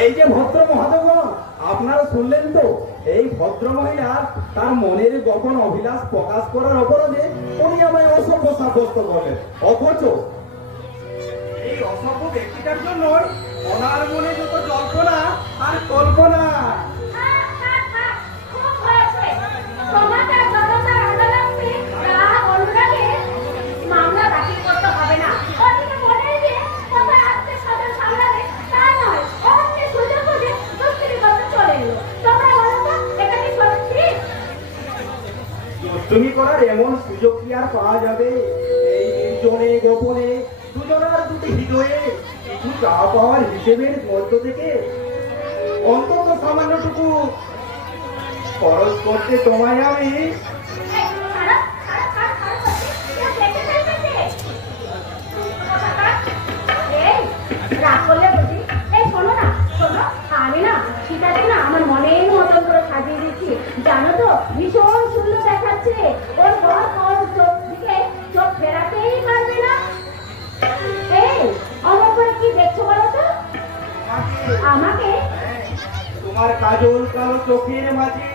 এই যে ভদ্র মহাদেবগণ, আপনারা শুনলেন তো, এই ভদ্র মহিলা তার মনের গোপন অভিলাষ প্রকাশ করার অপরাধে উনি আমায় অসভ্য সাব্যস্ত করলেন। অথচ এই অসভ্য ব্যক্তিটার জন্য ওনার মনে যত জল্পনা আর কল্পনা। তুমি করার এমন সুযোগ কি আর পাওয়া যাবে? এই নির্জনে গোপনে দুজনার দুটি হৃদয়ে কিছু চা পাওয়ার হিসেবের মধ্য থেকে অন্তত সামান্যটুকু খরচ করতে তোমায় আমি আমার মনের মতন করে সাজিয়ে দিচ্ছি, জানো তো ভীষণ সুন্দর দেখাচ্ছে। ওর বর ওর চোখ দিকে চোখ ফেরাতেই পারবে না। এই আমার করে কি দেখছো বলো তো? আমাকে তোমার কাজল কালো চোখের মাঝে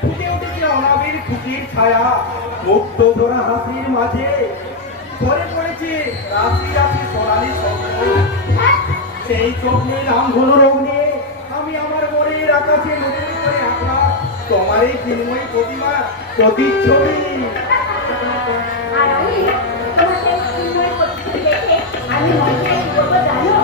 ফুটে উঠেছে অনাবির খুশির ছায়া, মুক্ত ধরা হাসির মাঝে ধরে পড়েছে রাশি রাশি সোনালি স্বপ্ন। সেই স্বপ্নে নাম ঘন রোগ নিয়ে আমি আমার মনের আকাশে নতুন করে আঁকা তোমার এই চিন্ময়ী প্রতিমা প্রতিচ্ছবি। আর আমি তোমার সেই চিন্ময়ী প্রতিচ্ছবি দেখে আমি মনে কি করবো জানো?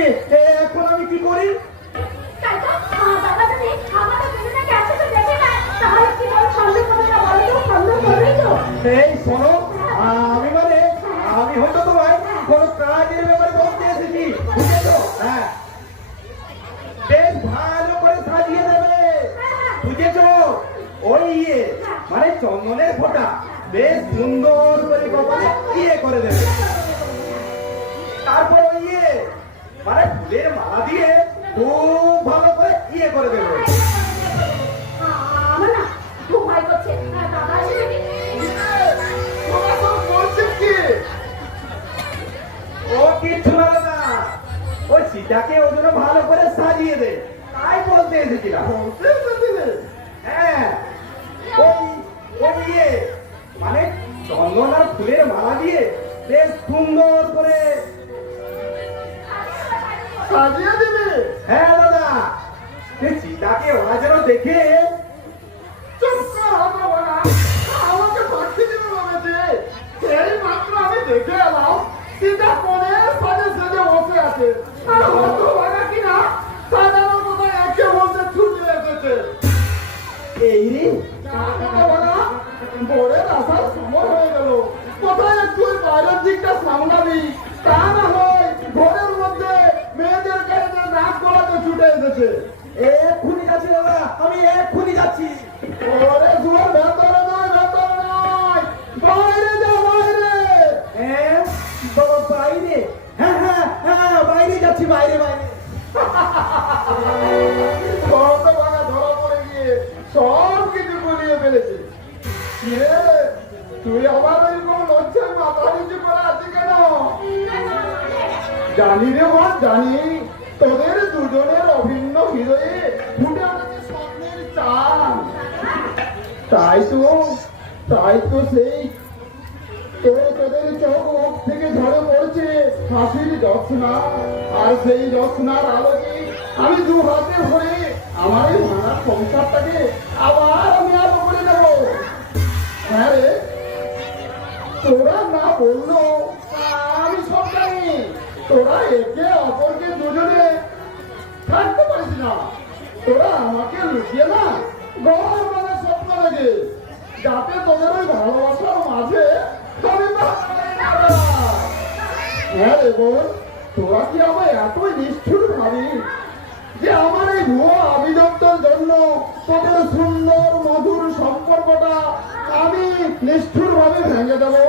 যাচ্ছে। এখন আমি কি করি? তাই তো, বাবা যদি আমাদের দুজনকে একসাথে দেখে নেয়, তাহলে কি বল, সন্দেহ করবে না? বলো তো, সন্দেহ করবেই তো? এই শোনো, আমি হয়তো তোমায় কোনো কাজের ব্যাপারে বলতে এসেছি, বুঝেছো? হ্যাঁ, বেশ ভালো করে সাজিয়ে দেবে, বুঝেছো? ওই মানে চন্দনের ফোঁটা বেশ সুন্দর করে কপালে করে দেবে। তারপর ওই মানে ফুলের মালা দিয়ে খুব ভালো করে করে দেবে। আমার না খুব ভয় করছে। দাদা আসবে নাকি? ও কিছু না, ওই সীতাকে ওই জন্য ভালো করে সাজিয়ে দে, তাই বলতে এসেছিলাম। হ্যাঁ, ওই ওই মানে চন্দন আর ফুলের মালা দিয়ে বেশ সুন্দর করে সাজিয়ে দেবে। হ্যাঁ দাদা, সীতাকে ওরা যেন দেখে আমাকে পাঠিয়ে দিবে বলেছে। সেই মাত্র আমি দেখে এলাম সীতা কোণে সাজে সাজে বসে আছে। কিনা সাজানোর কথা একে বলতে ছুটে এসেছে। এই রে ভোরের আসার সময় হয়ে গেল, কোথায় একটু ওই বাইরের দিকটা সামলাবি, তা না হয় ঘরের মধ্যে মেয়েদের কাছে নাক গলাতে ছুটে এসেছে। এক্ষুনি যাচ্ছি দাদা, আমি এক্ষুনি যাচ্ছি। ওরে জুয়ার ভেতরে নয়, বাইরে যা, বাইরে। হ্যাঁ বাবা, বাইরে? হ্যাঁ হ্যাঁ হ্যাঁ, বাইরে যাচ্ছি, বাইরে বাইরে। ধরা পড়ে গিয়ে সব কিছু গুলিয়ে ফেলেছে। তুই আমার ওই কোন লজ্জায় মাথা নিচু করে আছি কেন? জানি রে মা, জানি তোদের দুজনের অভিন্ন হৃদয়ে ফুটে উঠেছে স্বপ্নের চাঁদ। তাই তো সেই তোদের চোখ মুখ থেকে ঝরে পড়ছে হাসির জ্যোৎস্না, আর সেই জ্যোৎস্নার আলোকে আমি দু হাতে ধরে আমার এই ভাঙা সংসারটাকে আবার আমি আলো করে দেব। হ্যাঁ রে, তোরা না বললো আমি সব জানি, তোরা একে অপরকে দুজনে থাকতে পারিস না। তোরা আমাকে লুকিয়ে না ঘর মানে স্বপ্ন লাগে, যাতে তোদের ওই ভালোবাসার মাঝে আমি হ্যাঁ রে বোন, তোরা কি আমায় এতই নিষ্ঠুর ভাবি যে আমার এই ভুয়ো আবিদত্তের জন্য তোদের সুন্দর মধুর সম্পর্কটা আমি নিষ্ঠুর ভাবে ভেঙে দেবো?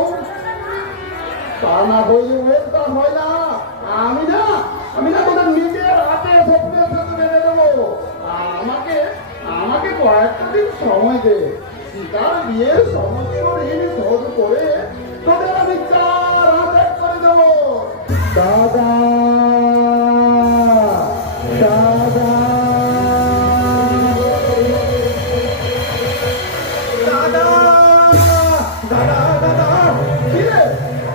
তা না হইলে তা হয় না। আমি না তোদের নিজের হাতে স্বপ্নের সাথে বেঁধে দেবো। আমাকে কয়েকটা দিন সময় দে, সীতার বিয়ের সমস্ত ঋণ শোধ করে তোদের আমি 4 হাত এক করে দেবো। দাদা দাদা দাদা দাদা দাদা, কি রে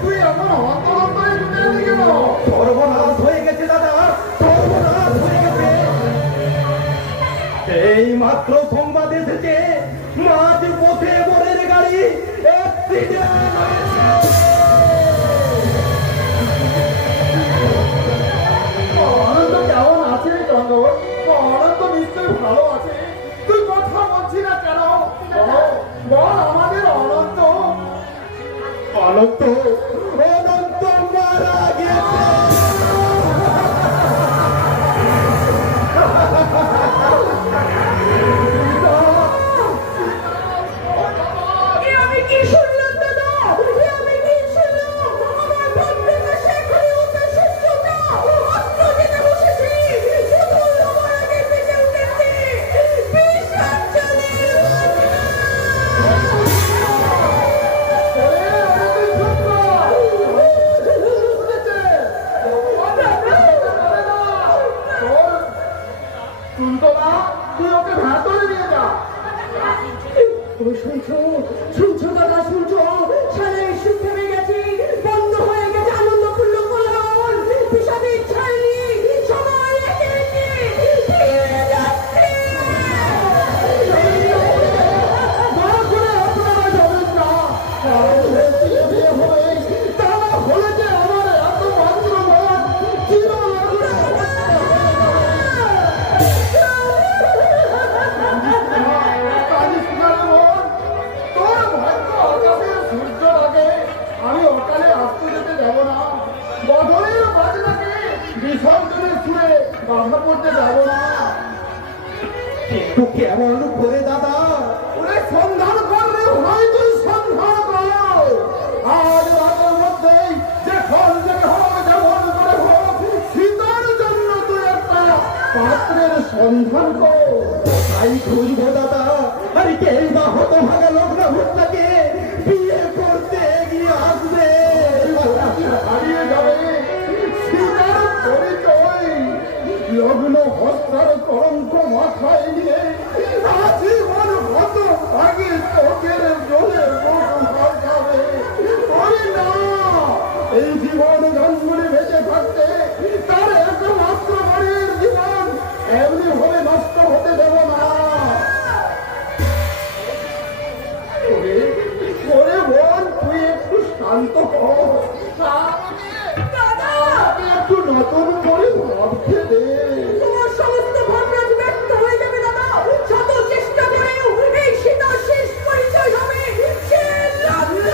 তুই আমার অন্তরে ঢুকে এলি কেন? সর্বনাশ হয়ে গেছে দাদা, সর্বনাশ হয়ে গেছে। এই মাত্র সংবাদ এসেছে মাঝ পথে বরের গাড়ি অ্যাক্সিডেন্ট হয়েছে। অনন্ত কেমন আছে রে চন্দন? অনন্ত নিশ্চয়ই ভালো আছে, তুই কথা বলছি না কেন? বল আমাদের অনন্ত অনন্ত অনন্ত মারা গেছে। আমি কি শুনলাম দাদা? আমি কি শুনলাম? আমার ভক্তরা শেখরে উদ্দেশ্যে সোজা অস্ত্র নিতে বসেছে। শুধু আমার আগে বেঁচে উঠেছে বিশাঞ্চলের তুই ওকে ভেতরে নিয়ে যা। শুনছো দাদা, শুনছো? সারা ইস্যু থেমে গেছে, বন্ধ হয়ে গেছে আনন্দ ফুল্ল কোলাহল, বিষাদের ছাড়ি সবাই একে একে ফিরে যাচ্ছে। দয়া করে আপনারা যাবেন না, কারণ বিয়ে হবে তা না হলে যে আমার এত মাত্র চির বাধা করতে যাবো না। কিন্তু কেমন করে দাদা? ওরে সন্ধান করলে হয়তো সন্ধান করো, আর রাতের মধ্যেই যে ফল থেকে হোক যেমন করে হোক সীতার জন্য তুই একটা পাত্রের সন্ধান কর। তাই খুঁজবো দাদা। আর কেই বা হতো ভাগা লগ্ন ভুট্টাকে বিয়ে করতে এগিয়ে আসবে। হারিয়ে যাবে সীতার পরিচয়, লগ্ন হস্তার কলঙ্ক মাথায় নিয়ে আজীবন কত ভাগে চোখের জলে ভাসাবে। ওরে না, এই জীবন গানগুলি বেঁচে থাকতে তার একমাত্র বাড়ির জীবন এমনি ভাবে নষ্ট হতে দেব না। ওরে ওরে বোন, তুই একটু শান্ত কর, আমাকে একটু নতুন করে ভাবতে দে। তোমার সমস্ত ভাবনা ব্যর্থ হয়ে যাবে দাদা। শত চেষ্টা করেও এই সীতার শেষ পরিচয় হবে সে লগ্ন।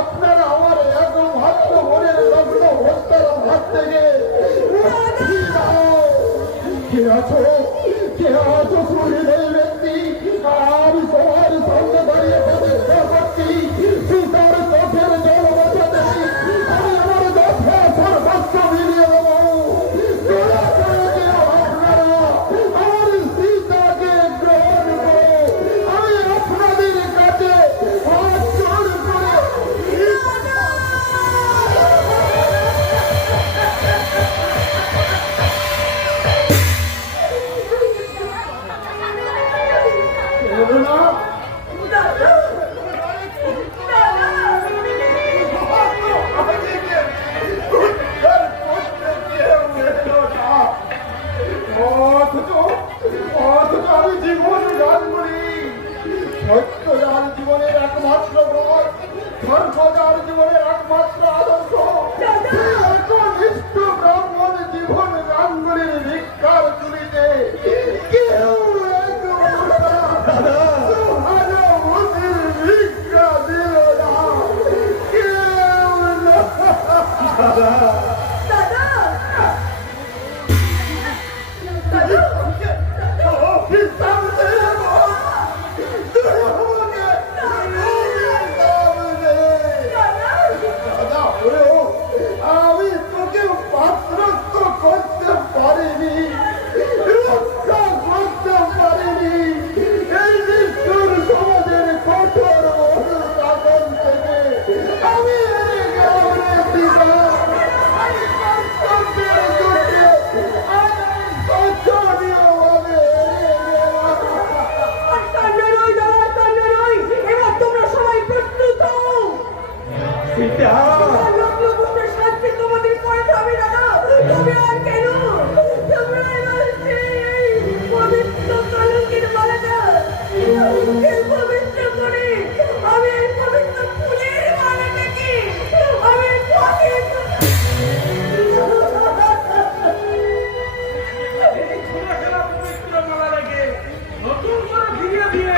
আপনারা আমার একমাত্র মনের লগ্ন হস্তার হাত থেকে কে আছো, কে আছো সুহৃদয় ব্যক্তি? আমি সবার সামনে দাঁড়িয়ে প্রতিষ্ঠা করছি সীতার চোখের জল বাঁচাতে আমি আমার দশা সর্বস্ব মিলিয়ে দেবো। দয়া করে কেউ আপনারা আমার সীতাকে গ্রহণ করো। আমি আপনাদের কাছে হাত জোড় করে না অথচ আমি জীবন গান করি। সত্য যার জীবনের একমাত্র পথ, ধর্ম যার জীবনের একমাত্র আদর্শ, একনিষ্ঠ ব্রাহ্মণ জীবন গাঙ্গুলির ভিক্ষার তুলিতে কেউ সহানুভূতির ভিক্ষা দিল না, কেউ না। আমি তোকে পাত্রত্ব করতে পারিনি, রক্ষা করতে পারিনি এই নিষ্ঠুর সমাজের কঠোর শাসন থেকে। আমি কর্তব্যের জন্য এবার তোমরা সবাই প্রস্তুত হও। সীতা, লগ্নপুত্রের শাস্তি তোমাদের পড়তে হবে দাদা। তবে আর কেন? তোমরা এবার সেই পবিত্র কলঙ্কের মালাটা মুখে পবিত্র করে আমি এই পবিত্র ফুলের মালাটাকে আমি পথে এই ছোটখাটো পবিত্র মালাটাকে নতুন করে ফিরিয়ে দিয়ে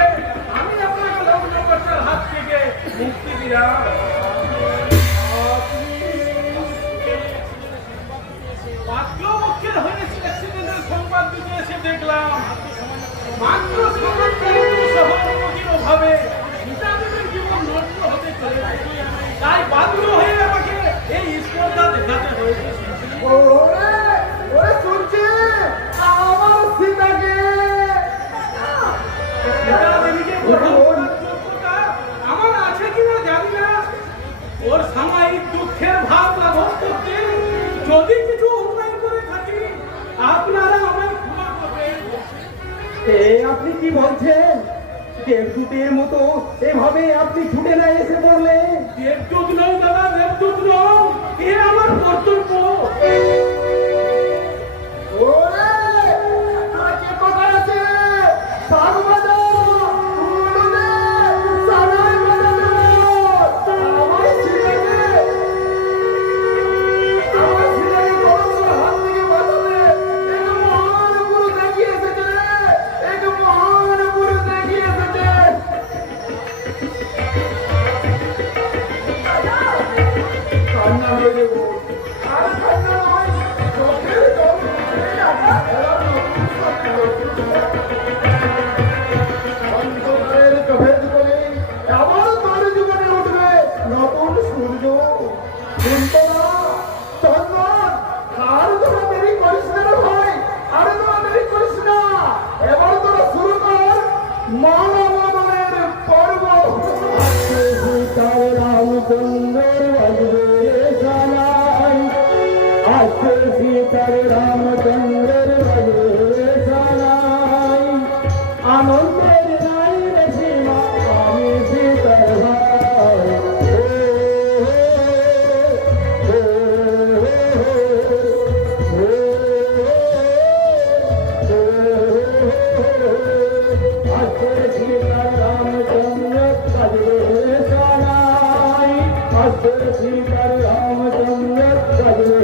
আমি আপনাকে লগ্নপত্রের হাত থেকে মুক্তি দিলাম। পাত্রপক্ষের হয়ে অ্যাক্সিডেন্টের সংবাদ দিতে এসে দেখলাম মাত্র সহানুভূতির অভাবে সীতাদেবীর জীবন নষ্ট হতে চলেছে। তাই বাধ্য হয়ে আমাকে এই স্পর্ধা দেখাতে হয়েছে। ওরে শুনছি আমার সীতাকে সীতাদেবীকে গ্রহণ করার যোগ্যতা আমার আছে কিনা জানি না। ওর সাময়িক দুঃখের ভাব লাঘব করতে যদি কিছু অন্যায় করে থাকি আপনারা আমায় ক্ষমা করবেন। এ আপনি কি বলছেন? দেবদূতের মতো এভাবে আপনি ছুটে না এসে পড়লে? দেবদূত নয় দাদা, দেবদূত নয়, এ আমার কর্তব্য। ওরে কাছে কথা আছে, শাক বাজাও, উলু দে, সানাই বাজাও। আমার সীতাকে গরমের হাত থেকে বাঁচাতে এক মহান গুরু দেখিয়ে এসেছে। সীতার রামচন্দ্র কাজে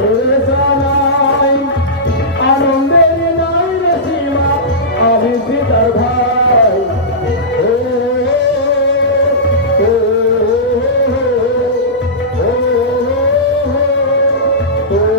জানাই আনন্দের নাই রে সীমা আমি সীতার ভাই ও, ও, ও, ও, ও,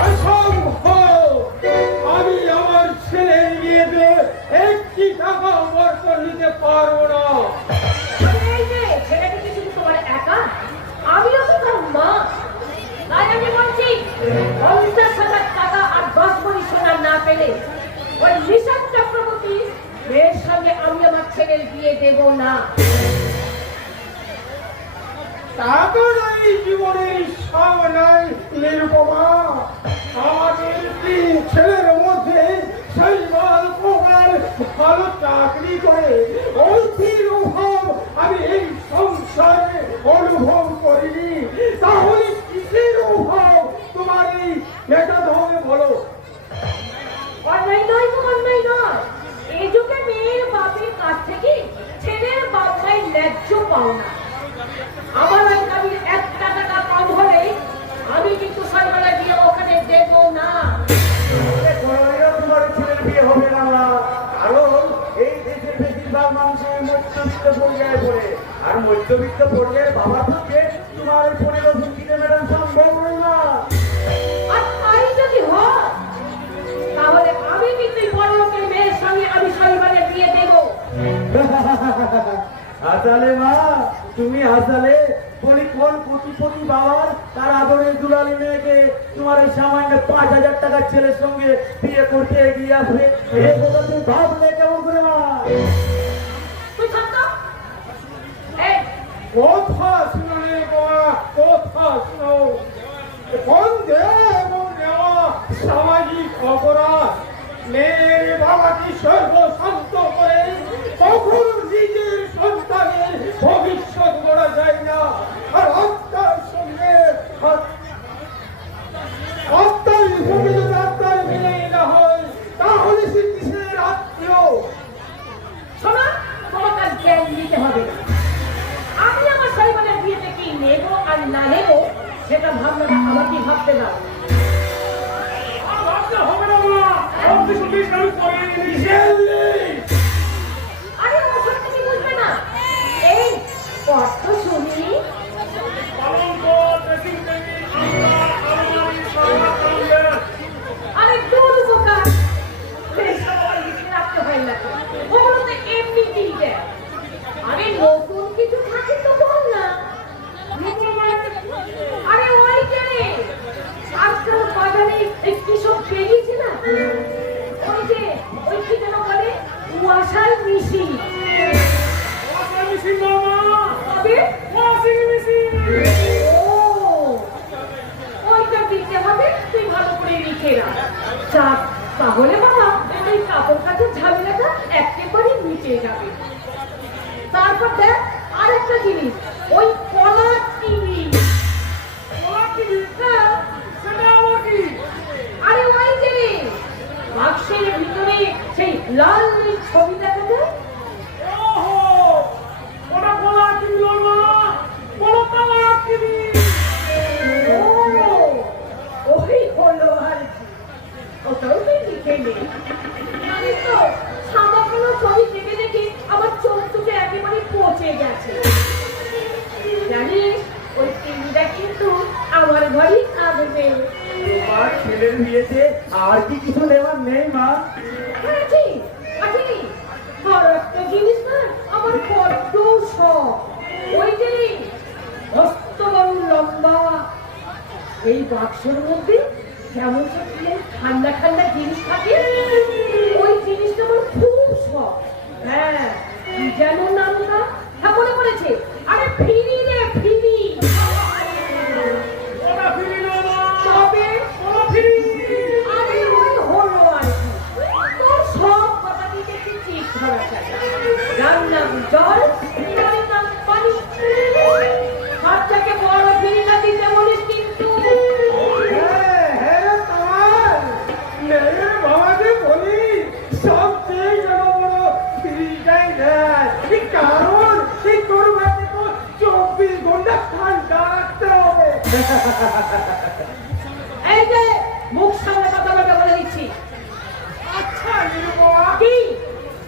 অসম্ভব! আমি আমার ছেলের বিয়েতে একটি টাকা বর্তন নিতে পারবো না। এই যে ছেলেটা কি শুধু তোমার একা? আমিও তো তার মা। তাই আমি বলছি 50,000 টাকা আর 10 ভরি সোনা না পেলে ওই নিশাদ চক্রবর্তী মেয়ের সঙ্গে আমি আমার ছেলের বিয়ে দেব না। তারপর এই জীবনের সব নাই নিরুপমা। আমাদের 3 ছেলের মধ্যে শৈবাল কুমার ভালো চাকরি করে অর্থের অভাব আমি এই সংসারে অনুভব করিনি। তাহলে কিসের অভাব তোমার এই মেটাতে হবে বলো? অন্যায় নয় তো অন্যায় নয়। এই যুগে মেয়ের বাপের কাছ থেকে ছেলের বাপ মায়ের ন্যায্য পাওনা। আমার ওই দাবির 1 টাকা কম হলে আমি কিন্তু সরকারের বিয়ে ওখানে দেব না। কোনোদিনও তোমার ছেলের বিয়ে হবে না মা। কারণ এই দেশের বেশিরভাগ মানুষের মধ্যবিত্ত পর্যায়ে পড়ে, আর মধ্যবিত্ত পর্যায়ে বাবার পক্ষে তোমার 15 দিন কিনে মেটানো সম্ভব নয় মা। আর তাই যদি হয় তাহলে আমি কিন্তু বড় লোকের মেয়ের সঙ্গে আমি সরকারের বিয়ে দেব। আসালে মা, তুমি আসালে বলি কোন কোটিপতি বাবার তার আদরের দুলালি মেয়েকে তোমার এই সামান্য 5,000 টাকার ছেলের সঙ্গে বিয়ে করতে এগিয়ে আসবে? এই কথা তুমি ভাবলে কেমন করে মা? তুই থাক তো। এই কথা শুনো রে বাবা, কথা শুনো। বন্ধে এবং নেওয়া সামাজিক অপরাধ। মেয়ের বাবাকে সর্বশান্ত করে কখনো নিজের সন্তানের ভবিষ্যৎ গড়া যায় না। আর আত্মার সঙ্গে আত্মার সঙ্গে যদি আত্মার মিলে না হয় তাহলে সে কিসের আত্মীয়? শোনা, তোমাকে আর জ্ঞান দিতে হবে না। আমি আমার সরকারের বিয়েতে কি নেব আর না নেব সেটা ভাবনাটা আমাকে ভাবতে দাও। আর ভাবতে হবে না মা, আপনি শুধু আমি করে নিয়েছি। আরে ওসব তুমি বুঝবে না। এই কত শুনি আরে দূর বোকা, এইসব আর লিখে রাখতে হয় না। ওগুলো তো এমনি দিয়ে দেয়। আরে নতুন কিছু থাকে তো বল না। আরে ওই যে আজকাল বাজারে এই কি সব বেরিয়েছে না, ওই যে ওই কি যেন বলে ওয়াশার মেশিন। তবে ও ওইটা দিতে হবে, তুই ভালো করে লিখে রাখ। যাক, তাহলে বাবা এই কাপড় কাচের ঝামেলাটা একেবারে মিটে যাবে। তারপর দেখ আরেকটা জিনিস, ওই কলার টিভি। হ্যাঁ, আরে ওই যে বাক্সের ভিতরে সেই লাল নীল ছবি দেখা যায়। ও, ওই হলো আর কি। ওটাও তুই লিখে নে। জানিস তো, সাদা কালো ছবি দেখে দেখে আমার চোখ দুটো একেবারে পচে গেছে। জানিস ওই টিভিটা কিন্তু আমার ঘরেই থাকবে। তোমার ছেলের বিয়েতে আর কি কিছু নেওয়ার নেই মা? হ্যাঁ ঠিক আছে। আর একটা জিনিস না আমার বড্ড শখ, ওই যে মস্ত বড় লম্বা এই বাক্সের মধ্যে কেমন সব ঠান্ডা ঠান্ডা জিনিস থাকে, ওই জিনিসটা আমার খুব শখ। হ্যাঁ, কি যেন নামটা? হ্যাঁ মনে পড়েছে, আরে ফিরি রে ফিরি। এই যে মুখ সামনে কথা বলতে বলে দিচ্ছি। আচ্ছা নিরুপমা, কি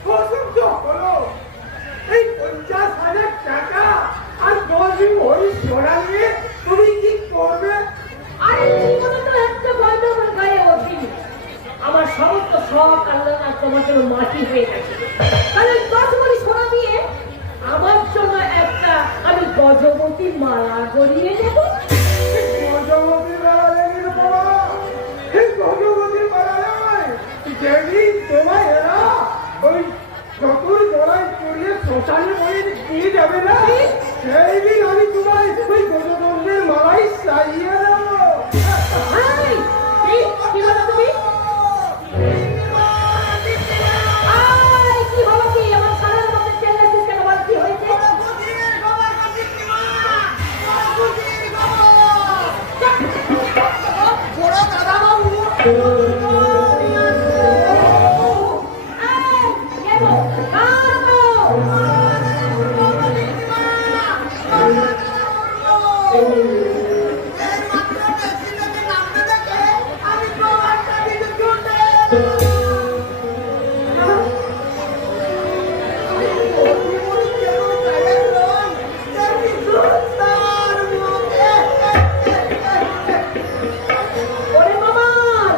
প্রথম তো হলো এই 50,000 টাকা আর 10 দিন ওই সোনা নিয়ে তুমি কি করবে? আরে জীবনে তো একটা গন্ডগোল গায়ে ওঠেনি। আমার সমস্ত শখ আল্লাহ তোমার জন্য মাটি হয়ে গেছে। তাহলে 10 ভরি সোনা দিয়ে আমার জন্য একটা আমি গজবতী মালা গড়িয়ে নেব। গজবতী মেলা নিরুপমা, এই গজবতী মেলা নয়, যেদিন তোমায় এরা ওই চতুর গলায় চড়িয়ে শ্মশানে বলে দিয়ে যাবে না, সেই দিন আমি তোমায় ওই গজবন্দের মালাই চাইয়ে দেবো। এই, কি বলো তুমি? কি হলো কি? আমার সারার মধ্যে চেল্লাচিস কেন? বল কি হয়েছে? ওরে মামার!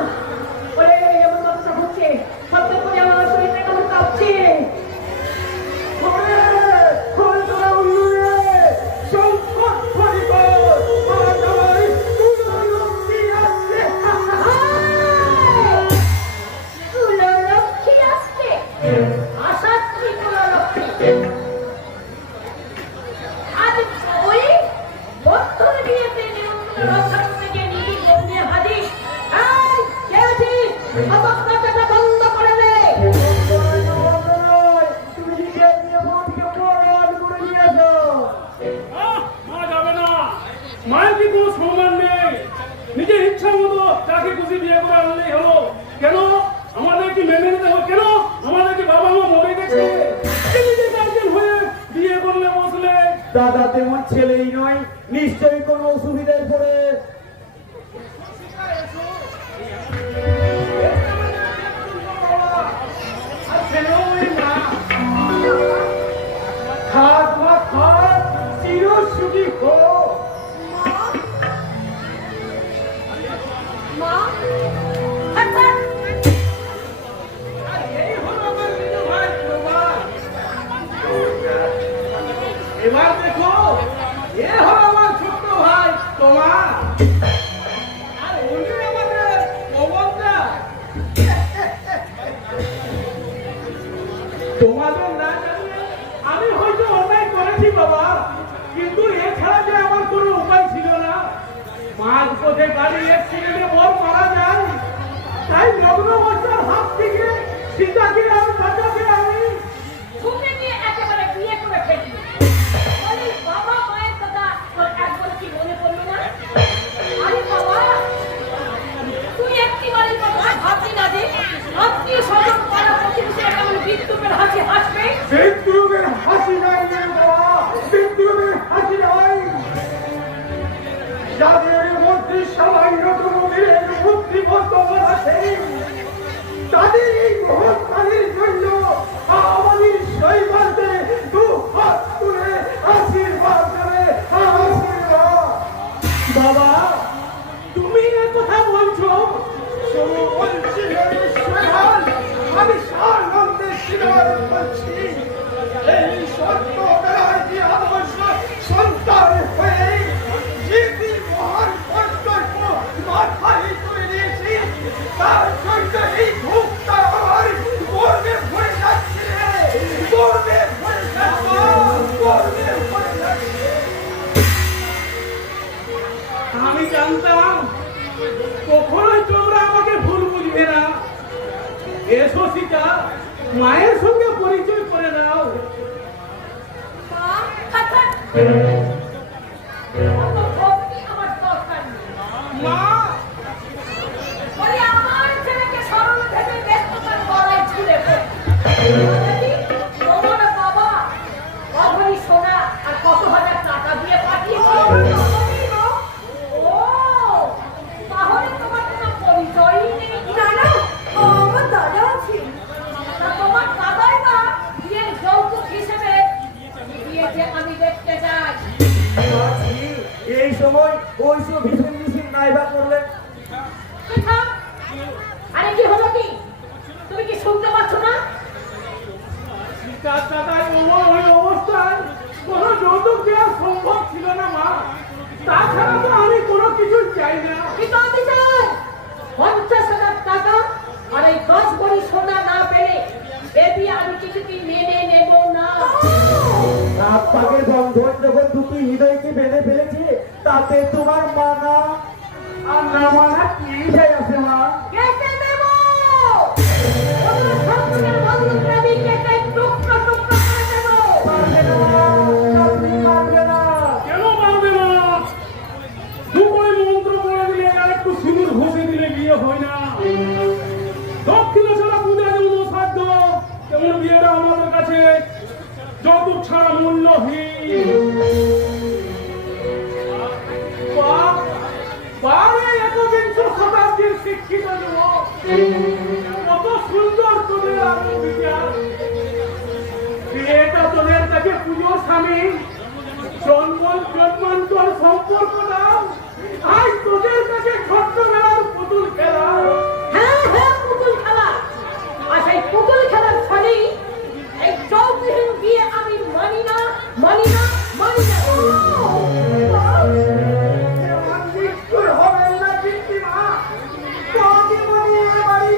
ওরে এমন কথা হচ্ছে, শব্দ করে আমার শরীরটা কেমন কাঁপছে। কুললক্ষ্মী আসছে। আশাচ্ছি কুললক্ষ্মী। আজ ওই বন্ধুর বিয়েতে নিমন্ত্রণ রক্ষা করতে গিয়ে নিজের বউ নিয়ে হাজির। এই, কে আছিস? অবস্থাটা বন্ধ করে দে। তুমি নিজের নিয়ে বউকে প্রণাম করে নিয়েছো। মা যাবে না। মায়ের কি কোনো সম্মান নেই? নিজের ইচ্ছা মতো যাকে খুশি বিয়ে করে আনলেই হলো। কেন আমাদের কি মেনে নিতে হবে? কেন আমাদের কি বাবা মা মরে গেছে? নিজে গার্জেন হয়ে বিয়ে করলে বসলে দাদা তেমন ছেলেই নয়, নিশ্চয়ই কোনো অসুবিধায় পড়ে। খাট মা খাট, চির সুখী হো। মা, আচ্ছা, এই হলো আমার নিজ ভাই প্রবাস। এবার দেখো, এ হলো আমার ছোট্ট ভাই তোমার, আর উনি আমাদের পবনদা। তোমাদের না জানিয়ে আমি হয়তো অন্যায় করেছি বাবা, কিন্তু এছাড়া যে আমার কোনো উপায় ছিল না। মাঝ পথে গাড়ি অ্যাক্সিডেন্টে ওর মারা যায়, তাই লগ্ন অবস্থার হাত থেকে সীতাকে আর বাঁচাতে আমি তুমি নিয়ে একেবারে বিয়ে করে ফেললি। বলি, বাবা মায়ের কথা তোর একবার কি মনে পড়লো না? আরে বাবা, তুই একটিবারের কথা ভাবলি না যে আত্মীয় স্বজন পাড়া প্রতিবেশীরা কেমন বিদ্যুতের হাসি হাসবে? বিদ্রুপের হাসি নাই রে বাবা, বিদ্রুপের হাসি নাই। যাদের মধ্যে সামান্য গভীরের বুদ্ধিমত্তা আছে, তাদের এই মহৎকালের জন্য আমাদের শৈবালতে দু হাত তুলে আশীর্বাদ দেবে, আশীর্বাদ। বাবা তুমি এ কথা বলছো? শুধু বলছি রে শৈবাল, আমি সানন্দে স্বীকার করছি, এই সত্য বেলায় যে আদর্শ সন্তান হয়ে যে মহান কর্তব্য মাথায় তুলে নিয়েছি, তার জন্য এই ভোগটা আমার গর্বে ভরে যাচ্ছে, গর্বে ভরে যাচ্ছে, গর্বে ভরে যাচ্ছে। আমি জানতাম কখনোই তোমরা আমাকে ভুল বুঝবে না। এসো সীতা, মায়ের সঙ্গে পরিচয় করে দাও। মা, আচ্ছা, অত ভক্তি আমার দরকার নেই। মা বলি, আমার ছেলেকে সরল ভেবে ব্যস্ততার গলায় ঝুলে পড়ে। তোমার বাবা অধনী সোনা আর কত হাজার টাকা দিয়ে পাঠিয়েছিল। ও দাদা ওই অবস্থায় কোনো যৌতুক দেওয়া সম্ভব ছিল না মা। তাছাড়া তো আমি কোনো কিছু চাই না। কিন্তু আমি চাই 50,000 টাকা আর এই 10 ভরি সোনা না পেলে এ বিয়ে আমি কিছুতেই মেনে নেব না। রাত পাকের বন্ধন যখন দুটি হৃদয়কে বেঁধে ফেলেছে, তাতে তোমার মানা আর না মানা কি যায় আছে মা? কেটে দেব। ওদের সম্পর্কের বন্ধনকে আমি কেটে টুকরো টুকরো করে দেব। পারবে না, আপনি পারবে না। কেন পারবে না? দুপুরে মন্ত্র পড়ে দিলে আর একটু সিঁদুর ঘষে দিলে বিয়ে হয় না। দক্ষিণে ছাড়া পূজা যেমন অসাধ্য, তেমন বিয়েটা আমাদের কাছে যৌতুক ছাড়া মূল্যহীন। বারে 21 শতাব্দীর শিক্ষিত যুবক, কত সুন্দর তোদের আত্মবিচার। বিয়েটা তোদের কাছে পুজোর স্বামী, জন্মান্তর সম্পর্ক নাও। আজ তোদের কাছে ছোট্টবেলার পুতুল খেলা। হ্যাঁ হ্যাঁ, পুতুল খেলা। আর সেই পুতুল খেলার ফলেই এই যৌতুকহীন বিয়ে আমি মানি না, মানি না, মানি না। মৃত্যুর হবেন না কিন্তু মা, তোমাকে মনে বাড়ি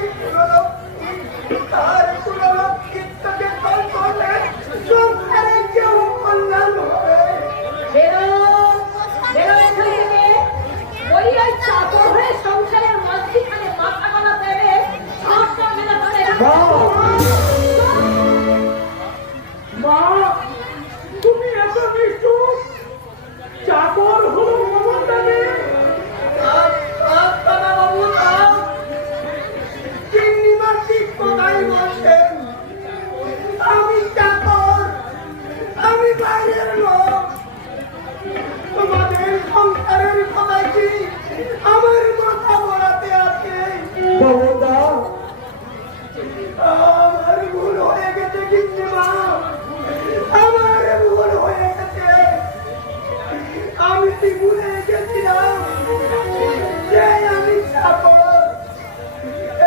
তার কোনো লক্ষ্মীত্বকে কল করলে সংসারে কেউ কল্যাণ হবে। বেরো, বেরো এখান থেকে। ওই ওই চাকর হয়ে সংসারের মাঝখানে মাথা গলা দেবে, ঝাঁটা মেলা ধরে মা, তুমি এত নিষ্ঠুর। চাকর হলো মমতাকে। আমি চাকর, আমি বাইরের লোক। তোমাদের সংসারের কথা কি আমার মাথা বলাতে আছে? আমার ভুল হয়ে গেছে কিন্তু মা, আমার ভুল হয়ে গেছে। আমি ভুলে গেছিলাম যে আমি চাকর।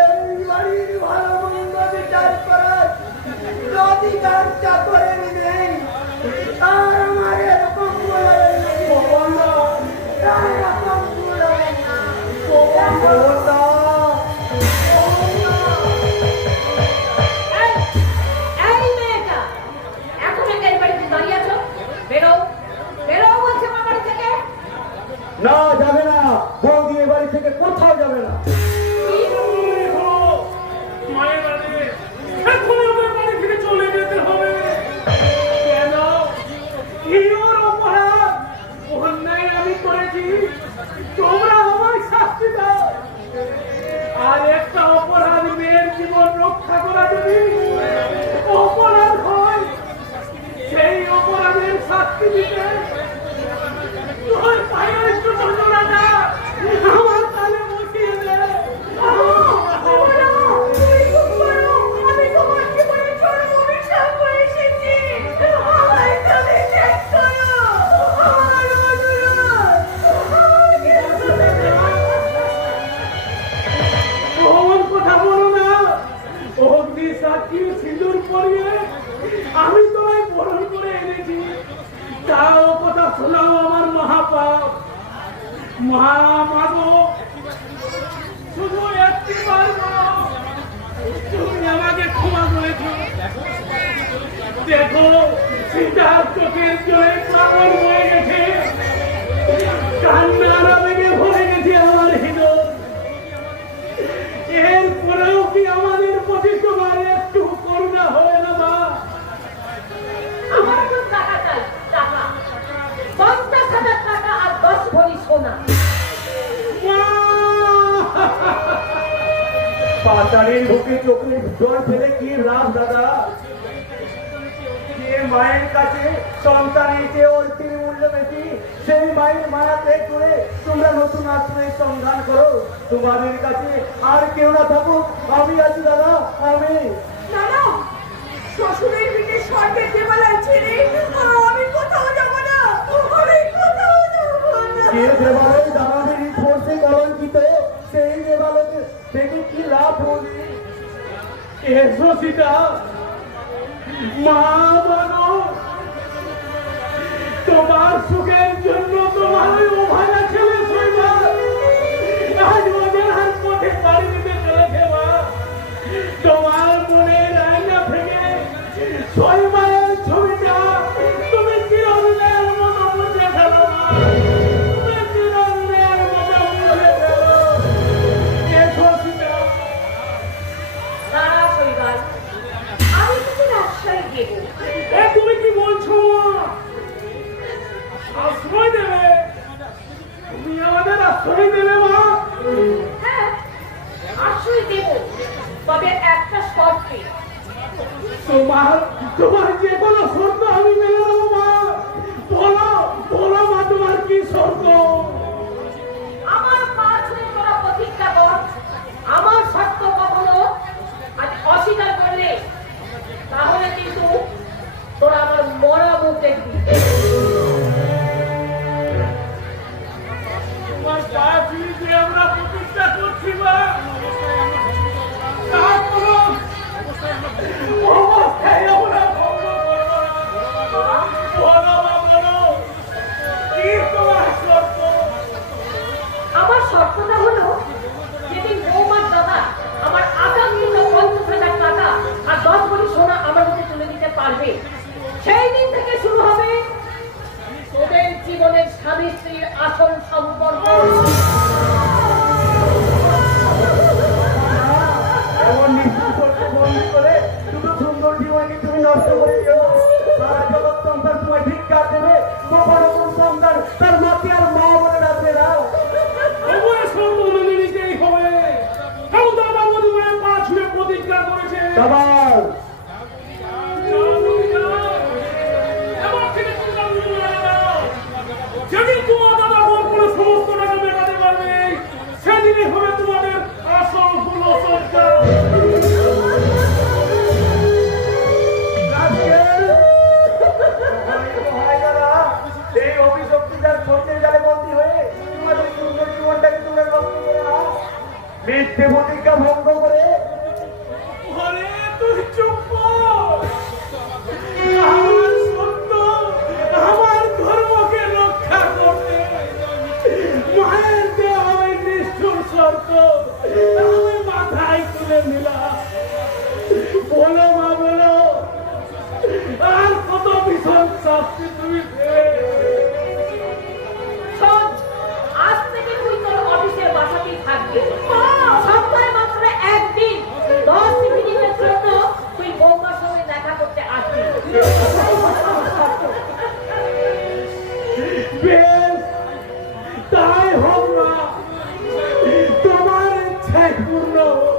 এই বাড়ির ভালো মন্দ বিচার করার অধিকার চাকরের নেই। আর আমার এরকম বলার নেই। এরকম বলার না। এই, এই মেয়েটা, এখন এই বাড়িতে দাঁড়িয়ে আছো? বেরো, বেরো বলছে আমার বাড়ি থেকে। না, যাবে না বৌদি, এ বাড়ি থেকে কোথাও যাবে না। মায়ের বাড়ি, এখনই ওদের বাড়ি থেকে চলে যেতে হবে। কেন? কি ওর অপরাধ? অন্যায় আমি করেছি, তোমরা আমায় শাস্তি দাও। আর একটা অপরাধ, মেয়ের জীবন রক্ষা করা যদি অপরাধ হয়, সেই অপরাধের শাস্তি দিতে তোর পায়ের একটু ধন্যবাদ আমার তালে বসিয়ে দে। আমি তোমার জীবনে চরম অভিশাপ করে এসেছি। আমায় তুমি ত্যাগ করো। আমার অনুরোধ, আমাকে ছেড়ে দাও। অমন কথা বলো না। অগ্নি সাক্ষী সিঁদুর পরিয়ে আমি তোমায় বরণ করে এনেছি, তাও কথা শোনাও আমার মহাপাপ। মাগো, শুধু একটি বার বলো, তুমি আমাকে ক্ষমা করেছ। দেখো, সীতার চোখের জলে প্রাণ হয়ে গেছে, কান্নার আবেগে ভরে গেছে আমার হৃদয়। এরপরেও কি আমাদের প্রতি তোমার একটু করুণা হয় না মা? আমার তো টাকা চাই, টাকা। 50,000 টাকা আর 10 ভরি সোনা। পাতারের বুকে চোখের জল ফেলে কি লাভ দাদা? যে মায়ের কাছে সন্তানের চেয়ে অর্থের মূল্য বেশি, সেই মায়ের মায়া ত্যাগ করে তোমরা নতুন আশ্রয়ের সন্ধান করো। তোমাদের কাছে আর কেউ না থাকুক, আমি আছি দাদা, আমি। দাদা, শ্বশুরের দিকে স্বর্গের দেবালয় ছেড়ে আমি কোথাও যাব না, আমি কোথাও যাব না। যে দেবালয় দাদাদের স্পর্শে কলঙ্কিত, সেই দেবালয় থেকে কি লাভ হবে? এসো সীতা, মা বলো, তোমার সুখের জন্য তোমার ওই অভাগা ছেলে শৈবাল আজ ওদের হাত পথে বাড়ি দিতে চলেছে। মা, তোমার মনের আয়না থেকে শৈবালের ছবিটা তুমি চিরদিনের মতো মুছে ফেলো। মা, তুমি চিরদিনের মতো মুছে ফেলো। এসো সীতা। না শৈবাল, আমি তোকে আশ্রয় দেব। এ তুমি কি বলছো? আশ্রয় দেবে? তুমি আমাদের আশ্রয় দেবে? মা, হ্যাঁ, আশ্রয় দেব, তবে একটা শর্তে। তোমার তোমার যে কোনো শর্ত আমি মেনে নেবো। মা, বলো বলো মা, তোমার কি শর্ত? আমার পা ছুঁয়ে তোরা প্রতিজ্ঞা কর, আমার শর্ত কখনো আজ অস্বীকার করলে তাহলে কিন্তু তোরা আমার মরা মুখ দেখবি। তোমার পা ছুঁয়ে যে আমরা প্রতিজ্ঞা করছি। মা, তা কোনো অবস্থায় আমরা ভঙ্গ করবো না। বলো মা, বলো কি তোমার শর্ত? আমার শর্তটা হলো, যেদিন বৌমার দাদা আমার আকাঙ্ক্ষিত 50,000 টাকা আর 10 ভরি সোনা আমার হাতে তুলে দিতে পারবে, সেই দিন থেকে শুরু হবে তোদের জীবনের স্বামী স্ত্রীর আসল সম্পর্ক। এমন নিশ্চিত করতে বন্দি করে শুধু সুন্দর জীবনকে তুমি নষ্ট করে দিও। সারা জগৎ সংসার তোমায় ধিক্কার দেবে। কখনো কোন সন্তান তার মাকে আর মা বলে ডাকবে না। তোমার শর্ত মেনে নিতেই হবে। এবং দাদা মধুমায়ের পা ছুঁয়ে প্রতিজ্ঞা করেছে। সবার এবার থেকে চিন্তা করতে হবে না। যেদিন তোমার দাদা বল করে সমস্ত টাকা মেটাতে পারবে, সেদিনই হবে তোমাদের আসল ফুলসজ্জা। এই অভিশক্তিটার সত্যের জালে বন্দী হয়ে তোমাদের সুন্দর জীবনটাকে তোমরা নষ্ট করো না। মিথ্যে প্রতিজ্ঞা ভঙ্গ করে আরে তুই চুপ কর। আমার সত্য, আমার ধর্মকে রক্ষা করতে মায়ের দেওয়া ওই নিষ্ঠুর শর্ত আমি মাথায় তুলে নিলাম। বলো মা, বলো আর কত ভীষণ শাস্তি তুমি পেয়ে? শোন, আজ থেকে তুই তোর অফিসের বাসাতেই থাকবি। সপ্তাহে মাত্র একদিন 10 মিনিটের জন্য তুই বৌমার সঙ্গে দেখা করতে আসবি। বেশ, তাই হোক না। তোমার ইচ্ছাই পূর্ণ হোক।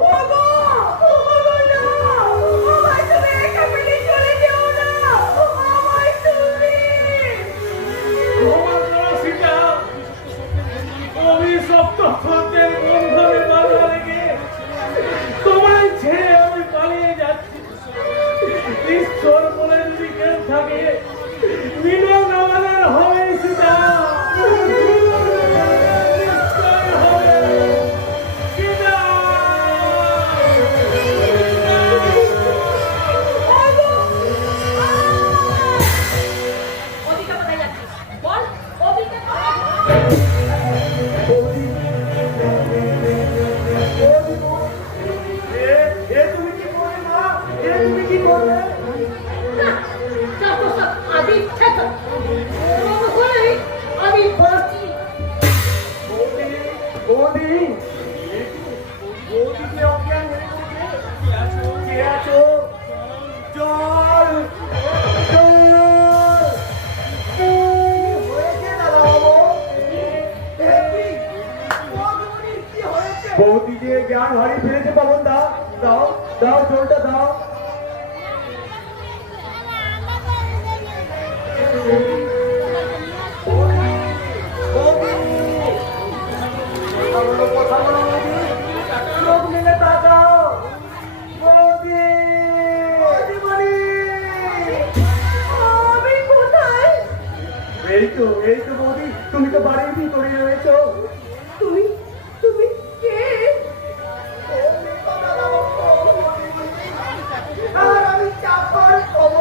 তোমার রসিকা অভিশপ্ত সত্যের বন্ধনে বাধা রেখে তোমায় ছেড়ে আমি পালিয়ে যাচ্ছি। ঈশ্বর বলে যদি কেউ থাকে, মিলন আমাদের হবে সীতা। নিশ্চয় হবে সীতা। ওদিকে কোথায় যাচ্ছিস? বল, ওদিকে কোথায়? এ তুমি কি করবে মা? এ তুমি কি করবে? না, যত সব আদিক্ষেত। ওরকম হলেই আমি বাঁচি। বৌদি, বৌদি, বৌদিকে অজ্ঞান হয়ে পড়বে। কে আছো? জল, জল। কি হয়েছে দাদাবাবু? বৌদি যে জ্ঞান হারিয়ে ফেলেছে বাবন, দাও দাও দাও, জলটা দাও। কথা বলো বৌদি, চোখ মেলে তাকাও। বৌদি, বৌদি, আমি কোথায়? এই তো বৌদি, তুমি তো বাড়ির ভিতরে রয়েছো। তুমি তুমি কে? আর আমি চাকর খবর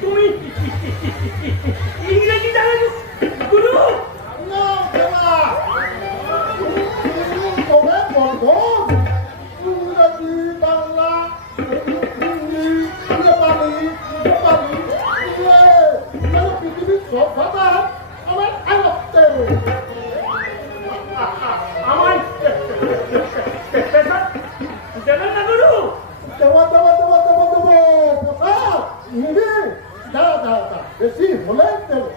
তুমি ইংরেজি জানো গুরু? না দেবা তবে বলবো ইংরেজি বাংলা হিন্দি নেপালি নেপালি পৃথিবীর সব ভাষা আমার আয়ত্তে। আমার দেবেন না গুরু? দেওয়া দেওয়া দেওয়া দেওয়া দেবো প্রসাদ নিবি দাঁড়া দাঁড়া দাঁড়া বেশি হলে দেবো।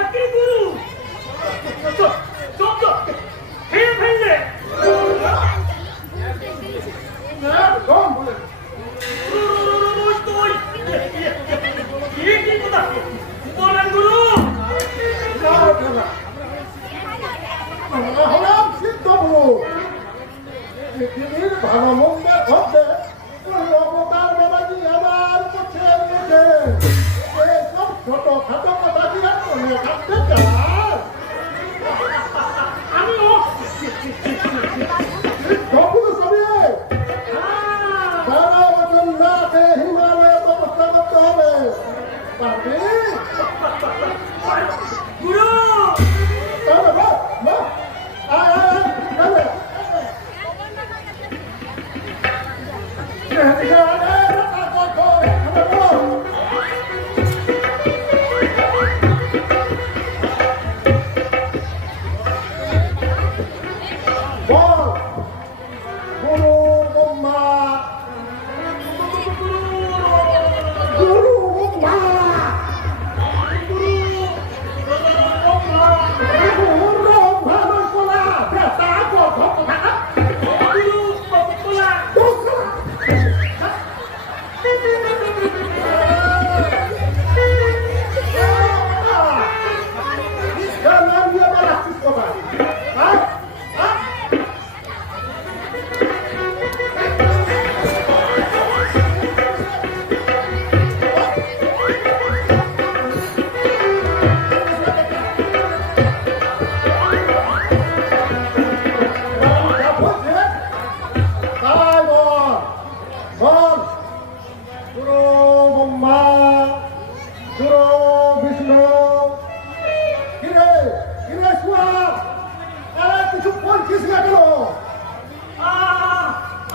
একই গুরু চোদ্দ খেয়ে ফেললে একদম বলে বলেন গুরু? আমরা হলাম সিদ্ধ পুরুষ। পৃথিবীর ভালো মন্দের মধ্যে ওই অবতার বাবাজি আবার করছে এসব ছোট খাটো কথা কি আর মনে থাকতে চায়? আমিও সিদ্ধ পুরুষ হবে সারা বছর না খেয়ে হিমালয়ে তপস্যা করতে হবে। পারবি? গুরু তাহলে বাহ বাহ আয় আয় আয় তাহলে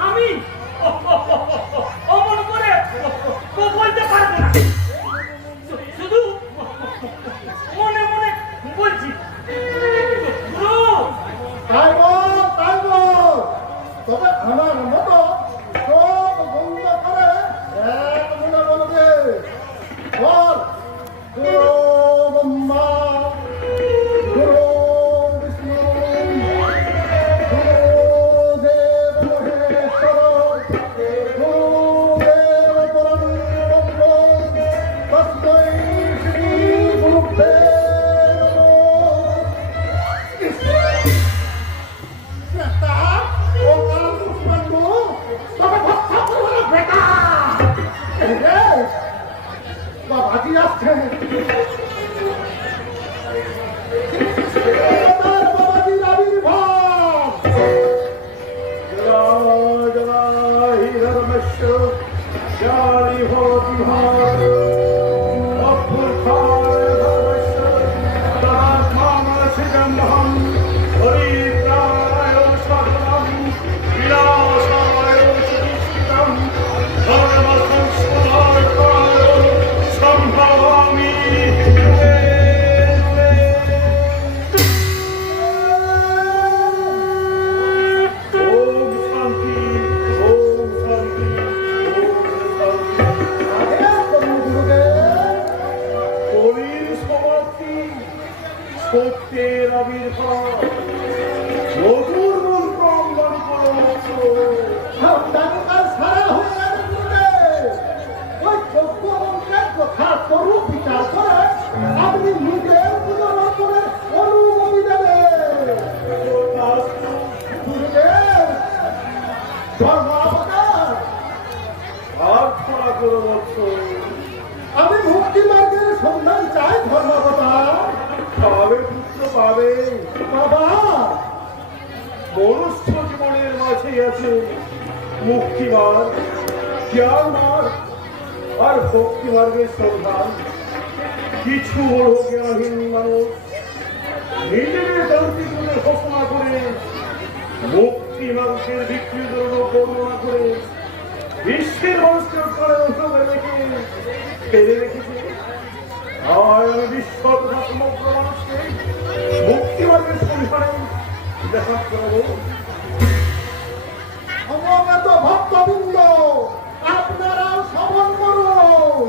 আমি অমন করে বলতে পারবো না, শুধু মনে মনে বলছি। গুরু তবে আমার মতো সব বন্ধ করে এক মনে বলবে বল গুরু ব্রহ্মা গুরু বিষ্ণু গুরুদেব মহেশ্বর গুরুদেব পরম ব্রহ্ম তস্मै শ্রী গুরুভ্যো বাবাজি আসছে বাবাজির আবির্ভাব জয় জয় ধর্মস্য জানি ভবতি ভার অভ্যুত্থান ধর্মস্য তাত্মানসিদম্বহম হরিপ্রায় সদম বিনাশায় সুনিশ্চিতম ধর্মসংস্কৃতায় সম্ভবামি ওম শান্তি ওম শান্তি কলির সমাপ্তি সত্যের আবির্ভাব মধুর মন্ত্র অঙ্গন করো সারা হয়ে ওই চোদ্দ মন্ত্রের কথা স্বরূপ বিচার করে আপনি নিজের পুনরুত্তরে অনুমতি দেবেন। গুরুদেব ধর্ম করো বৎস। আমি মুক্তি মার্গের সন্ধান চাই ধর্মকথা। পাবে পুত্র পাবে। বাবা, মনুষ্য জীবনের মাঝে আছে মুক্তি মার্গ, জ্ঞান মার্গ আর ভক্তি মার্গের সন্ধান। কিছু বড় জ্ঞানহীন মানুষ নিজেদের যান্ত্রিক বলে ঘোষণা করে মুক্তি মার্গের বিকৃত রূপ বর্ণনা করে বিশ্বের মানুষকে করে রেখে ফেলে রেখেছে। আর আমি বিশ্ব তথা সমগ্র মানুষকে মুক্তি মার্গের সন্ধানে দেখা করাবো। সমবেত ভক্তবৃন্দ, আপনারাও শ্রবণ করুন।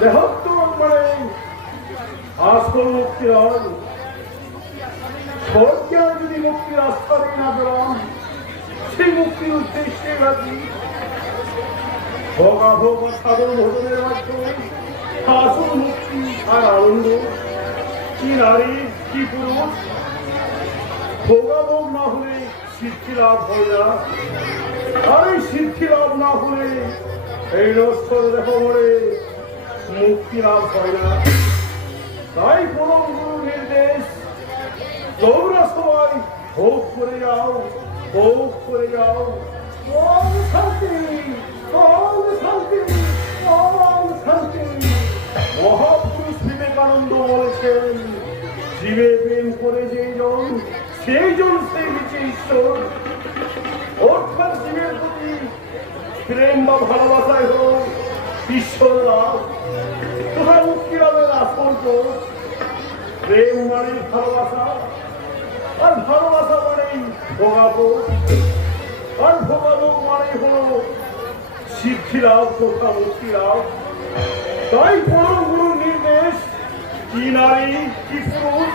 দেহত্তর মানে আসল মুক্তি নয়। সজ্ঞা যদি মুক্তির আস্থা দিয়ে না পেলাম, সেই মুক্তির উদ্দেশ্যে রাখি ভোগা ভোগা সাধন ভোজনের মাধ্যমে আসল মুক্তি আর আনন্দ। কি নারী কি পুরুষ, ভোগাভোগ না হলে সিদ্ধি লাভ হয় না, আর এই সিদ্ধি লাভ না হলে এই নশ্বর দেহ মরে মুক্তি লাভ হয় না। তাই পরম গুরু নির্দেশ, তোমরা সবাই ভোগ করে যাও, ভোগ করে যাও। ওম শান্তি, ওম শান্তি, ওম শান্তি। মহাপুরুষ বিবেকানন্দ বলেছেন, জীবে প্রেম করে যেই জন সেই জন সেই নিচে ঈশ্বর। অর্থাৎ জীবের প্রতি প্রেম বা ভালোবাসায় হোক ঈশ্বর লাভ তথা মুক্তি লাভের আসল পথ। প্রেম মানে ভালোবাসা, আর ভালোবাসা মানেই ভোগাভোগ, আর ভোগাভোগ মানে হলো সিদ্ধি লাভ তথা মুক্তি লাভ। তাই পরম গুরুর নির্দেশ, কি নারী কি পুরুষ,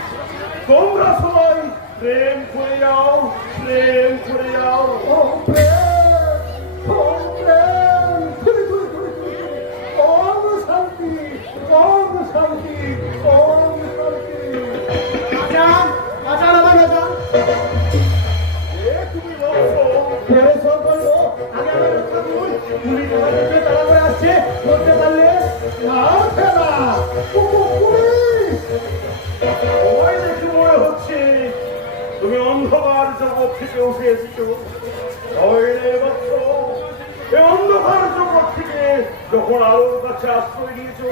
তোমরা সবাই প্রেম করে যাও, প্রেম করে যাও। ওম প্রেম, ওম প্রেম। থুই, থুই, থুই, থুই। ওম শান্তি, ওম শান্তি, ওম শান্তি। আচার, আচার আমার আচার। এ তুমি বলছো প্রেমের সম্পর্ক আগে আমার রক্ষা করুন। উনি তোমার দিকে তাড়া করে আসছে, করতে পারলে না ফেলা। পুলিশ! তোমায় দেখে মনে হচ্ছে তুমি অন্ধকার জগৎ থেকে উঠে এসেছো। নইলে বৎস, এই অন্ধকার জগৎ থেকে যখন আলোর কাছে আশ্রয় নিয়েছো,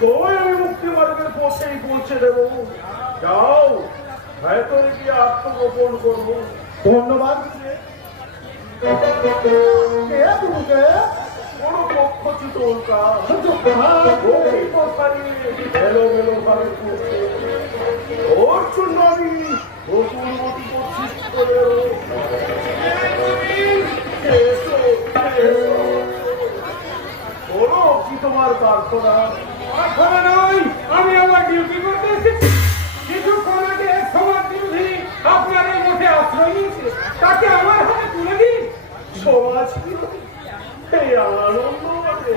তোমায় আমি মুক্তি মার্গের পথেই পৌঁছে দেবো। যাও, ভেতরে গিয়ে আত্মগোপন করবো। ধন্যবাদ। কে গুরুকে? কোনো পক্ষচ্যুত উল্কা ভালো ওই কথাই এলোমেলো ভাবে করছে। ওর জন্য আমি নতুন মতি করছিস করে এসো, এসো। বলো কি তোমার প্রার্থনা? প্রার্থনা নয়, আমি আমার ডিউটি করতে এসেছি। কিছুক্ষণ আগে এক সমাজ বিরোধী আপনার এই মঠে আশ্রয় নিয়েছে, তাকে আমার হাতে তুলে দিন। সমাজ বিরোধী? এই আনন্দ বটে।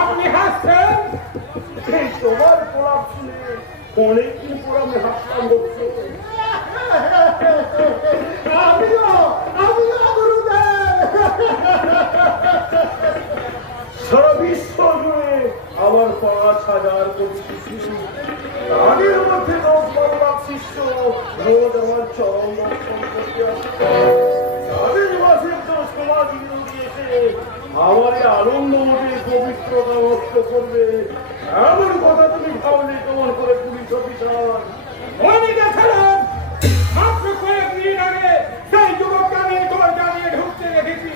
আপনি হাসছেন? এই তোমার প্রলাপ শুনে অনেকদিন পর আমি হাসতাম বলছো। আমিও গুরুদেব। সারা বিশ্ব জুড়ে আমার ৫,০০০ কোটি শিশু, তাদের মধ্যে ১০-১২ শিষ্য রোজ আমার চরম দর্শন করতে আসে। তাদের মাঝে একজন সমাজ বিরোধী এসে আমার এই আনন্দ মঠে পবিত্রতা নষ্ট করবে, এমন কথা তুমি ভাবলে কেমন করে পুলিশ অফিসার? মনে গেছিলেন মাত্র কয়েকদিন আগে সেই যুবককে আমি দরজা নিয়ে ঢুকতে দেখেছি।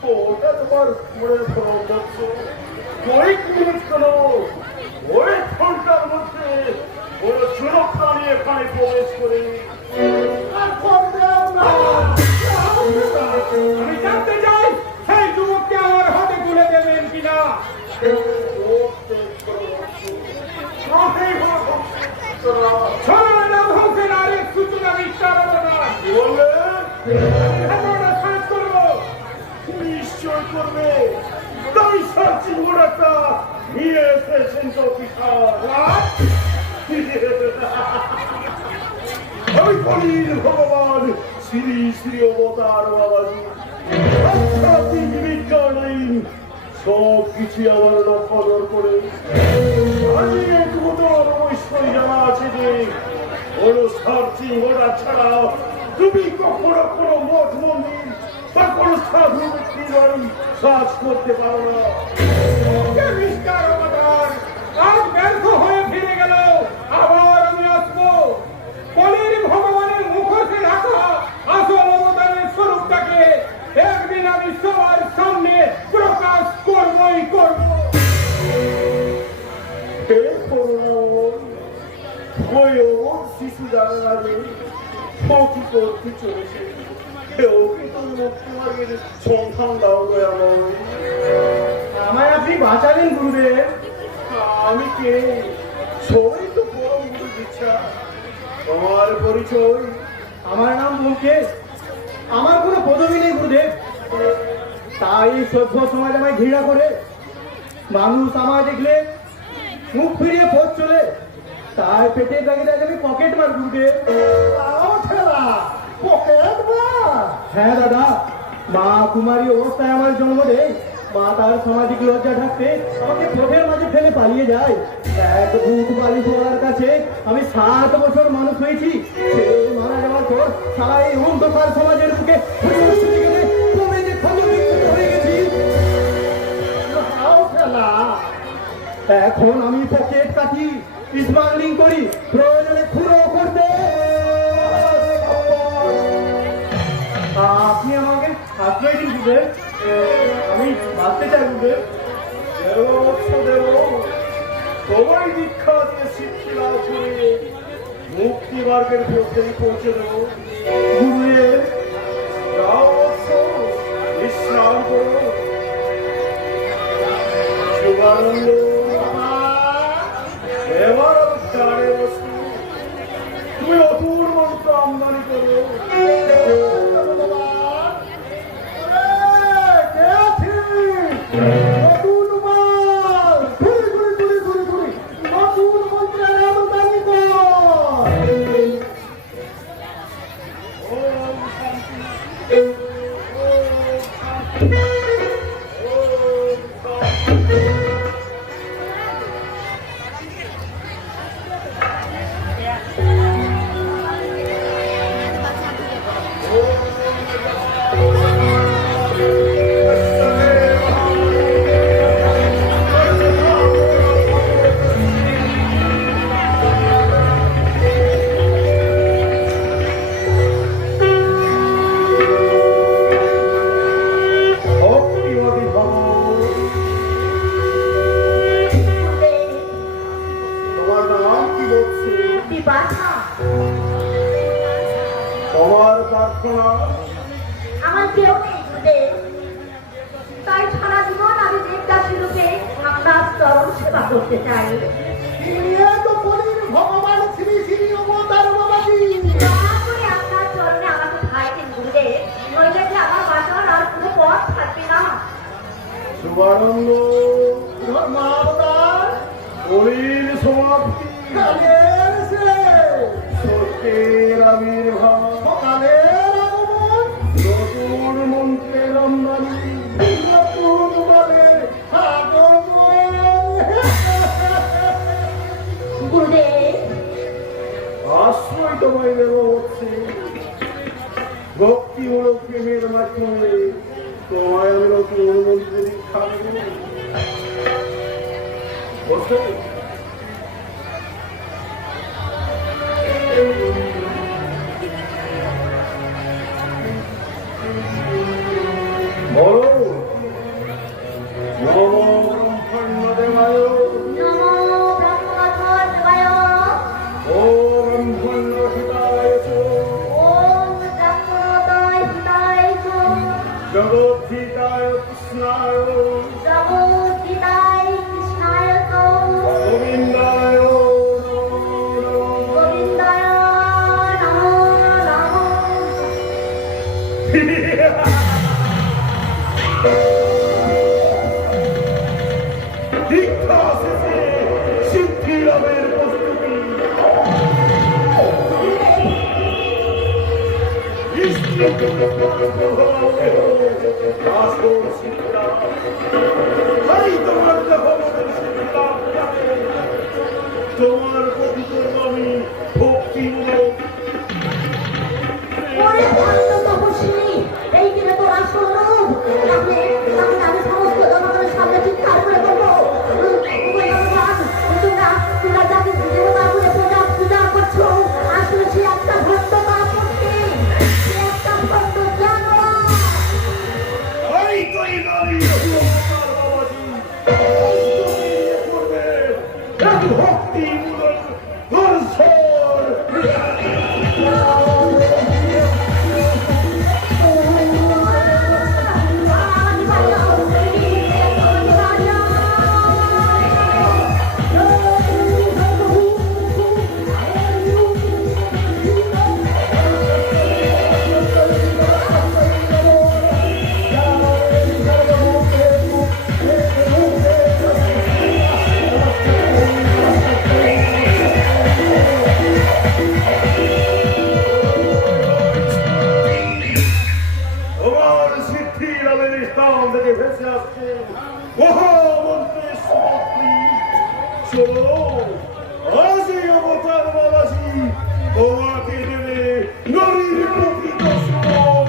তো ওটা তোমার মনে ভ্রম করছো। কয়েক মিনিট কেন, কয়েক ঘন্টার মধ্যে ওই চুনক প্রাণী এখানে প্রবেশ করে আর করবেও না। আমি জানতে চাই সেই যুবককে আমার হাতে তুলে দেবেন কিনা। ছড়ানো ধ্বংসের আরেক সূচনা বিস্তার ঘটনা। কি বললে? ঘটনা শেষ করবো। নিশ্চয় করবে। তাই সার্চিং ওরাটা নিয়ে এসেছেন তো অফিসার। আমি বলি ভগবান শ্রী শ্রী শ্রী অবতার বাবাজি আধ্যাত্মিক বিজ্ঞানী সব কিছু আমার লক্ষ্য করে আজকে একটু তো অবশ্যই জানা আছে যে কোনো সার্চিং ওরা ছাড়া তুমি কখনো কোনো মঠ মন্দির বা কোনো সাধু ব্যক্তির বাড়ি সার্চ করতে পারো না। ওকে মিস্টার অবতার, আজ ব্যর্থ হয়ে ফিরে গেল, আবার আমি আসবো। কলির ভগবানের মুখোশে রাখা আসল অবতারের স্বরূপটাকে একদিন আমি সবার সামনে প্রকাশ করবই করব। হে করুণাময়, হয়েও শিশু জানালে কি করতে চলেছে ওকে তুমি মুক্তি মার্গের সন্ধান দাও দয়াময়। আমায় আপনি বাঁচালেন গুরুদেব। আমি কে? সবাই তো পরম গুরু দিচ্ছা। তোমার পরিচয়? আমার নাম মুকেশ, আমার কোনো পদবি নেই গুরুদেব। তাই সভ্য সমাজ আমায় ঘৃণা করে, মানুষ আমায় দেখলে মুখ ফিরিয়ে পথ চলে। তাই পেটের দাগে আমি পকেট মার গুরুদেব। হ্যাঁ দাদা, মা কুমারী অবস্থায় আমার জন্ম দেয়। মা তার সামাজিক লজ্জা ঢাকতে আমাকে পথের মাঝে ফেলে পালিয়ে যায়। এক ভূত বালি পড়ার কাছে আমি 7 বছর মানুষ হয়েছি। সে মারা যাওয়ার পর সারা এই অন্ধকার সমাজের বুকে কমে যে ক্ষতবিক্ষত হয়ে গেছি। এখন আমি পকেট কাটি, স্মাগলিং করি, প্রয়োজনে খুঁড়ো করতে। আপনি আমাকে আশ্রয় দিন গুরুদেব, আমি বাঁচতে চাই গুরুদেব। তোমার দীক্ষা দিয়ে সিদ্ধি লাভ করে মুক্তি মার্গের পথে পৌঁছে দেবো। গুরুদেব যাও বৎস, বিশ্রাম করো। শুভানন্দ, এবার আমি জানে বসু, তুমি অতুর মন্ত্র আমদানি করো। ওম শান্তি, ওম শান্তি, ওম শান্তি। ভক্তিমতী ভব, তোমার নাম কি বলছে? বিপাশা, তোমার প্রার্থনা? আমার কেউ নেই গুরুদেব। তাই সারা জীবন আমি দেবদাসী রূপে আপনার চরণ সেবা করতে চাই। ভগবান শ্রী শ্রী অবতার বাবাজি। দয়া করে আপনার চরণে আমাকে ঠাঁই দিন গুরুদেব, নইলে যে আমার বাঁচার আর কোনো পথ থাকবে না। শুভানন্দ, ধর্মাবতার, কলির সমাপ্তি, সত্যের আবির্ভাব, সকালের আগমন, নতুন মন্ত্রের আমদানি, নতুন বলের আগমন। গুরুদেব, আশ্রয় তোমায় দেব হচ্ছে ভক্তিমূলক প্রেমের মাধ্যমে। তোমায় আমি নতুন মন্ত্রে দীক্ষা দেব। বসো। বলো, নম ব্রহ্মণ্যদেবায়, নমো ব্রহ্মদেবায়, ওম ব্রহ্মণ্যহিতায় চ, ওম ব্রহ্মদেবায় হিতায় চ, জগদ্ধিতায় কৃষ্ণায়, জগদ্ধিতায় কৃষ্ণায় চ, গোবিন্দায় নমো নমঃ। গোবিন্দায় নমো নমঃ। দীক্ষা শেষে সিদ্ধি লাভের প্রস্তুতি। আসল শিক্ষা তাই তোমার দেহমনের শিক্ষা তোমার প্রতি করব আমি ভক্তিমূলক ওরে ভণ্ড তপস্বিনী, এই কিনা তোর আসল রূপ। তাহলে আমি সমস্ত জনগণের সামনে চিৎকার করে বলবো, ওরে ভগবান, তোমরা যাকে দেবতা বলে পূজা করছো, আসলে সে একটা ভণ্ড পাপমূর্তি, সে একটা ভণ্ড জানোয়ার। এই তুই নারী অহংকার বাবাজি তুমি করবে এক ভক্তিমূলক দর্শন তোমার সিদ্ধি নামের স্থান থেকে ভেসে আসছে মহামন্ত্রের শক্তি শোনো আজ এই অবতার বাবাজি তোমাকে দেবে নারীর প্রকৃত সুখ